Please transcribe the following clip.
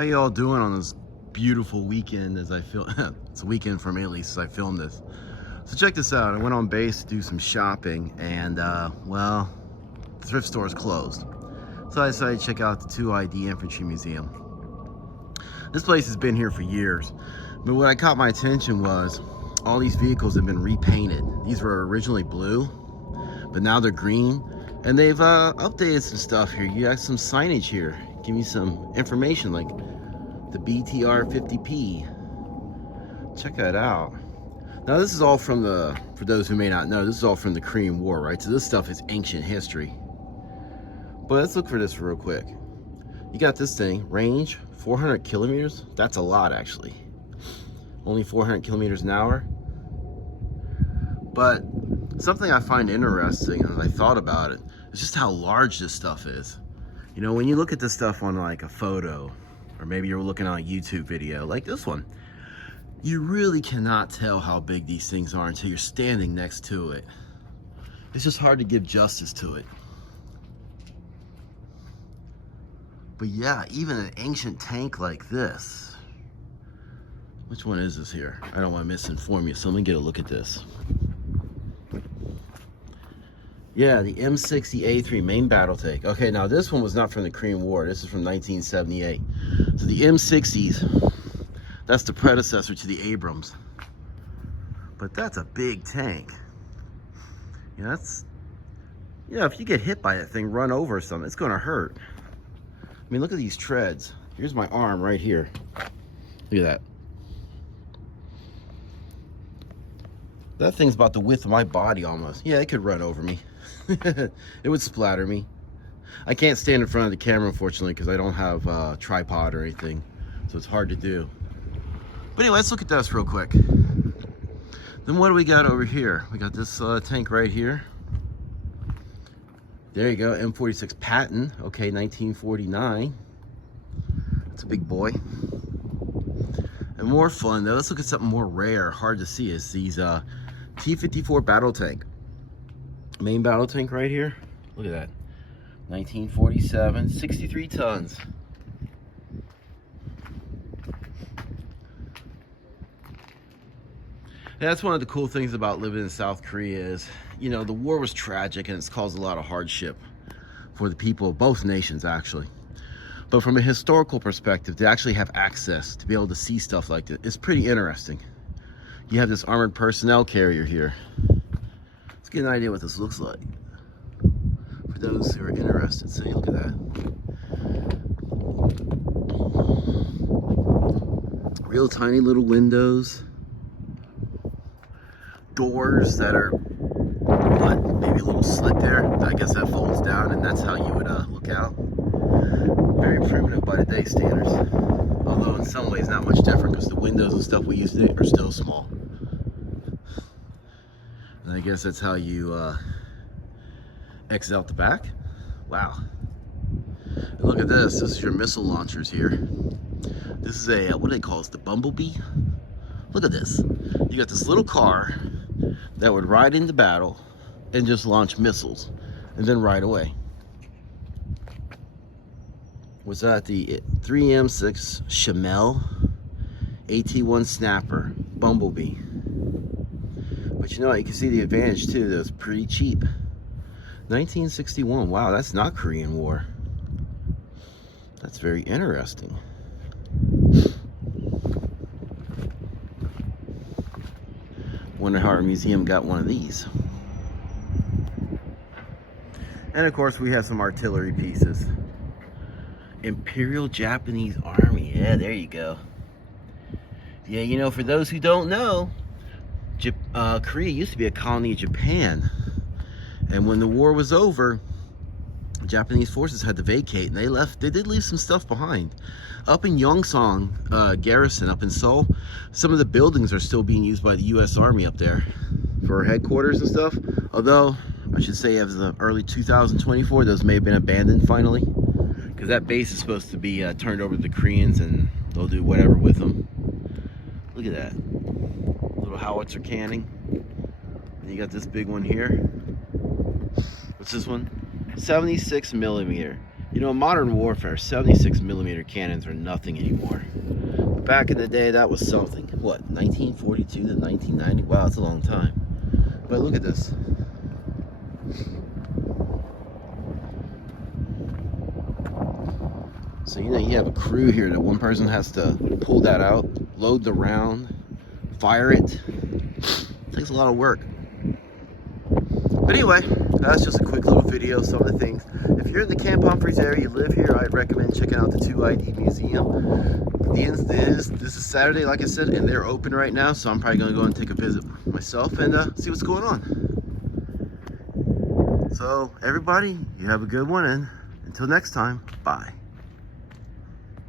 How you all doing on this beautiful weekend as I feel it's a weekend for me at least as I filmed this. So check this out. I went on base to do some shopping and well, the thrift store is closed. So I decided to check out the 2ID Infantry Museum. This place has been here for years, but what caught my attention was all these vehicles have been repainted. These were originally blue, but now they're green, and they've updated some stuff here. You got some signage here. Give me some information like the BTR 50P. Check that out. Now this is all from for those who may not know, this is all from the Korean War, right? So this stuff is ancient history. But let's look for this real quick. You got this thing, range 400 kilometers. That's a lot actually. Only 400 kilometers an hour. But something I find interesting as I thought about it is just how large this stuff is. You know, when you look at this stuff on like a photo, or maybe you're looking at a YouTube video like this one, you really cannot tell how big these things are until you're standing next to it. It's just hard to give justice to it. But yeah, even an ancient tank like this. Which one is this here? I don't want to misinform you, so let me get a look at this. Yeah, the M60A3 main battle tank. Okay, now this one was not from the Korean War. This is from 1978. So the M60s, that's the predecessor to the Abrams. But that's a big tank. Yeah, if you get hit by that thing, run over something, it's gonna hurt. I mean, look at these treads. Here's my arm right here. Look at that. That thing's about the width of my body almost. Yeah, it could run over me. It would splatter me. I can't stand in front of the camera, unfortunately, because I don't have a tripod or anything. So it's hard to do. But anyway, let's look at this real quick. Then what do we got over here? We got this tank right here. There you go, M46 Patton. Okay, 1949. That's a big boy. And more fun though, let's look at something more rare, hard to see, is these T-54 battle tank. Main battle tank right here. Look at that. 1947, 63 tons. Yeah, that's one of the cool things about living in South Korea is, you know, the war was tragic and it's caused a lot of hardship for the people of both nations actually. But from a historical perspective, to actually have access to be able to see stuff like this, it's pretty interesting. You have this armored personnel carrier here. Let's get an idea what this looks like for those who are interested. See, look at that. Real tiny little windows. Doors that are, what, maybe a little slit there. I guess that folds down and that's how you would look out. Very primitive by today's standards. Although in some ways not much different because the windows and stuff we use today are still small. And I guess that's how you exit out the back. Wow. And look at this. This is your missile launchers here. This is a, what do they call this? The Bumblebee? Look at this. You got this little car that would ride into battle and just launch missiles and then ride away. Was that the 3M6 Shamel AT-1 Snapper Bumblebee? But you know what, you can see the advantage too, that it's pretty cheap. 1961, wow, that's not Korean War. That's very interesting. Wonder how our museum got one of these. And of course we have some artillery pieces. Imperial Japanese Army, yeah, there you go. Yeah, you know, for those who don't know, Korea used to be a colony of Japan. And when the war was over, Japanese forces had to vacate and they did leave some stuff behind. Up in Yongsan garrison up in Seoul, some of the buildings are still being used by the US Army up there for headquarters and stuff. Although, I should say as of early 2024, those may have been abandoned finally. Because that base is supposed to be turned over to the Koreans and they'll do whatever with them. Look at that. Little howitzer canning. And you got this big one here. What's this one? 76 millimeter. You know, in modern warfare, 76mm cannons are nothing anymore. But back in the day, that was something. What, 1942 to 1990? Wow, that's a long time. But look at this. So, you know, you have a crew here that one person has to pull that out, load the round, fire it. It takes a lot of work. But anyway, that's just a quick little video of some of the things. If you're in the Camp Humphreys area, you live here, I'd recommend checking out the 2ID Museum. This is Saturday, like I said, and they're open right now, so I'm probably going to go and take a visit myself and see what's going on. So, everybody, you have a good one, and until next time, bye.